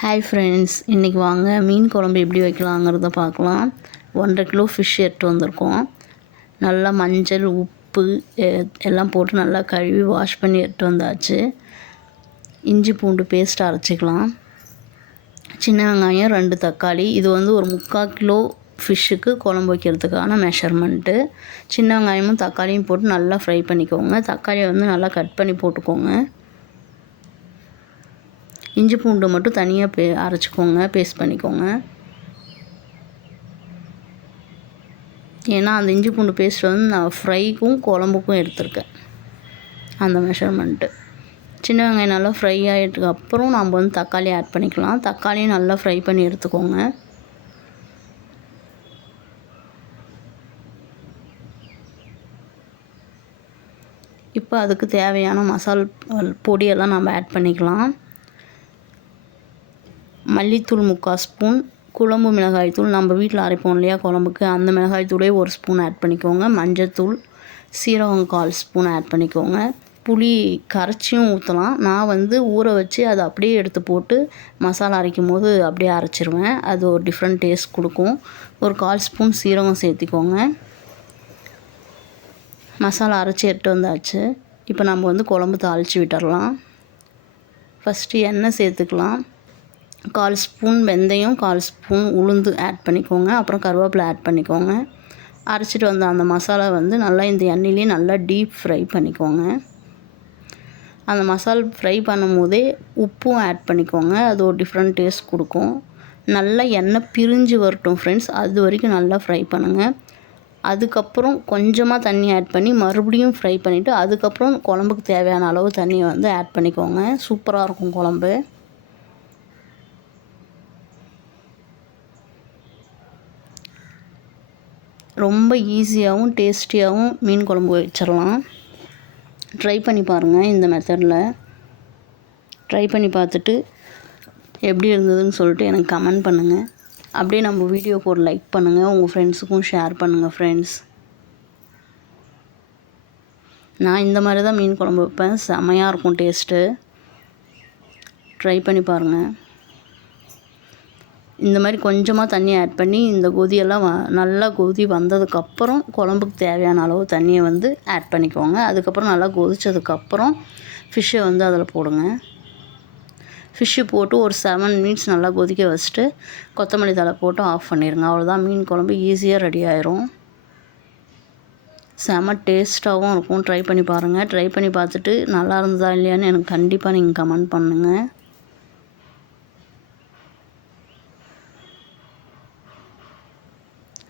Hi friends, இன்றைக்கி வாங்க மீன் குழம்பு எப்படி வைக்கலாங்கிறத பார்க்கலாம். 1.5 கிலோ ஃபிஷ் எடுத்து வந்திருக்கோம். நல்லா மஞ்சள், உப்பு எல்லாம் போட்டு நல்லா கழுவி வாஷ் பண்ணி எடுத்து வந்தாச்சு. இஞ்சி பூண்டு பேஸ்ட் அரைச்சிக்கலாம். சின்ன வெங்காயம் 2 தக்காளி. இது வந்து ஒரு 3/4 கிலோ ஃபிஷ்ஷுக்கு குழம்பு வைக்கிறதுக்கான மெஷர்மெண்ட்டு. சின்ன வெங்காயமும் தக்காளியும் போட்டு நல்லா ஃப்ரை பண்ணிக்கோங்க. தக்காளியை வந்து நல்லா கட் பண்ணி போட்டுக்கோங்க. இஞ்சி பூண்டு மட்டும் தனியாக அரைச்சிக்கோங்க, பேஸ்ட் பண்ணிக்கோங்க. ஏன்னா அந்த இஞ்சி பூண்டு பேஸ்ட் வந்து நான் ஃப்ரைக்கும் குழம்புக்கும் எடுத்திருக்கேன், அந்த மெஷர்மெண்ட்டு. சின்ன வெங்காயம் நல்லா ஃப்ரை ஆகிட்டதுக்கு அப்புறம் நம்ம வந்து தக்காளி ஆட் பண்ணிக்கலாம். தக்காளியும் நல்லா ஃப்ரை பண்ணி எடுத்துக்கோங்க. இப்போ அதுக்கு தேவையான மசால் பொடியெல்லாம் நம்ம ஆட் பண்ணிக்கலாம். மல்லித்தூள் 3/4 ஸ்பூன், குழம்பு மிளகாய்த்தூள் நம்ம வீட்டில் அரைப்போம் இல்லையா குழம்புக்கு, அந்த மிளகாய்த்தூளே 1 ஸ்பூன் ஆட் பண்ணிக்கோங்க. மஞ்சத்தூள், சீரகம் 1/4 ஸ்பூன் ஆட் பண்ணிக்கோங்க. புளி கரைச்சியும் ஊற்றலாம். நான் வந்து ஊற வச்சு அதை அப்படியே எடுத்து போட்டு மசாலா அரைக்கும் போது அப்படியே அரைச்சிருவேன். அது ஒரு டிஃப்ரெண்ட் டேஸ்ட் கொடுக்கும். ஒரு 1/4 ஸ்பூன் சீரகம் சேர்த்திக்கோங்க. மசாலா அரைச்சி எடுத்து வந்தாச்சு. இப்போ நம்ம வந்து குழம்பு தாளித்து விட்டுடலாம். ஃபஸ்ட்டு எண்ணெய் சேர்த்துக்கலாம். 1/4 ஸ்பூன் வெந்தயம், 1/4 ஸ்பூன் உளுந்து ஆட் பண்ணிக்கோங்க. அப்புறம் கருவேப்பிலை ஆட் பண்ணிக்கோங்க. அரைச்சிட்டு வந்த அந்த மசாலா வந்து நல்லா இந்த எண்ணெயிலே நல்லா டீப் ஃப்ரை பண்ணிக்கோங்க. அந்த மசாலா ஃப்ரை பண்ணும் போதே உப்பும் ஆட் பண்ணிக்கோங்க. அது ஒரு டிஃப்ரெண்ட் டேஸ்ட் கொடுக்கும். நல்லா எண்ணெய் பிரிஞ்சு வரட்டும் ஃப்ரெண்ட்ஸ், அது வரைக்கும் நல்லா ஃப்ரை பண்ணுங்கள். அதுக்கப்புறம் கொஞ்சமாக தண்ணி ஆட் பண்ணி மறுபடியும் ஃப்ரை பண்ணிவிட்டு அதுக்கப்புறம் குழம்புக்கு தேவையான அளவு தண்ணியை வந்து ஆட் பண்ணிக்கோங்க. சூப்பராக இருக்கும் குழம்பு. ரொம்ப ஈஸியாகவும் டேஸ்டியாகவும் மீன் குழம்பு வச்சிடலாம். ட்ரை பண்ணி பாருங்கள். இந்த மெத்தடில் ட்ரை பண்ணி பார்த்துட்டு எப்படி இருந்ததுன்னு சொல்லிட்டு எனக்கு கமெண்ட் பண்ணுங்கள். அப்படியே நம்ம வீடியோக்கு ஒரு லைக் பண்ணுங்கள். உங்கள் ஃப்ரெண்ட்ஸுக்கும் ஷேர் பண்ணுங்கள் ஃப்ரெண்ட்ஸ். நான் இந்த மாதிரி தான் மீன் குழம்பு வைப்பேன். செமையாக இருக்கும் டேஸ்ட்டு. ட்ரை பண்ணி பாருங்கள். இந்த மாதிரி கொஞ்சமாக தண்ணி ஆட் பண்ணி இந்த கொதியெல்லாம் நல்லா கொதி வந்ததுக்கப்புறம் குழம்புக்கு தேவையான அளவு தண்ணியை வந்து ஆட் பண்ணிக்கோங்க. அதுக்கப்புறம் நல்லா கொதித்ததுக்கப்புறம் ஃபிஷ்ஷை வந்து அதில் போடுங்க. ஃபிஷ்ஷு போட்டு ஒரு 7 மினிட்ஸ் நல்லா கொதிக்க வச்சுட்டு கொத்தமல்லி தழை போட்டு ஆஃப் பண்ணிடுங்க. அவ்வளோதான், மீன் குழம்பு ஈஸியாக ரெடி ஆயிரும். செம டேஸ்ட்டாகவும் இருக்கும். ட்ரை பண்ணி பாருங்கள். ட்ரை பண்ணி பார்த்துட்டு நல்லா இருந்ததா இல்லையான்னு எனக்கு கண்டிப்பாக நீங்கள் கமெண்ட் பண்ணுங்கள்.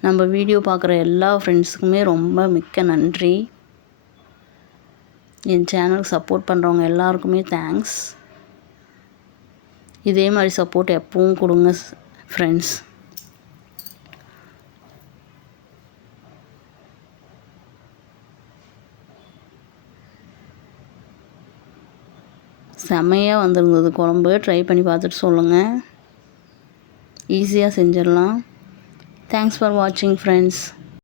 நம்ம வீடியோ பார்க்குற எல்லா ஃப்ரெண்ட்ஸுக்குமே ரொம்ப மிக்க நன்றி. என் சேனலுக்கு சப்போர்ட் பண்ணுறவங்க எல்லாருக்குமே தேங்க்ஸ். இதே மாதிரி சப்போர்ட் எப்பவும் கொடுங்க ஃப்ரெண்ட்ஸ். செம்மையாக வந்திருந்தது குழம்பு. ட்ரை பண்ணி பார்த்துட்டு சொல்லுங்கள். ஈஸியாக செஞ்சிடலாம். Thanks for watching friends.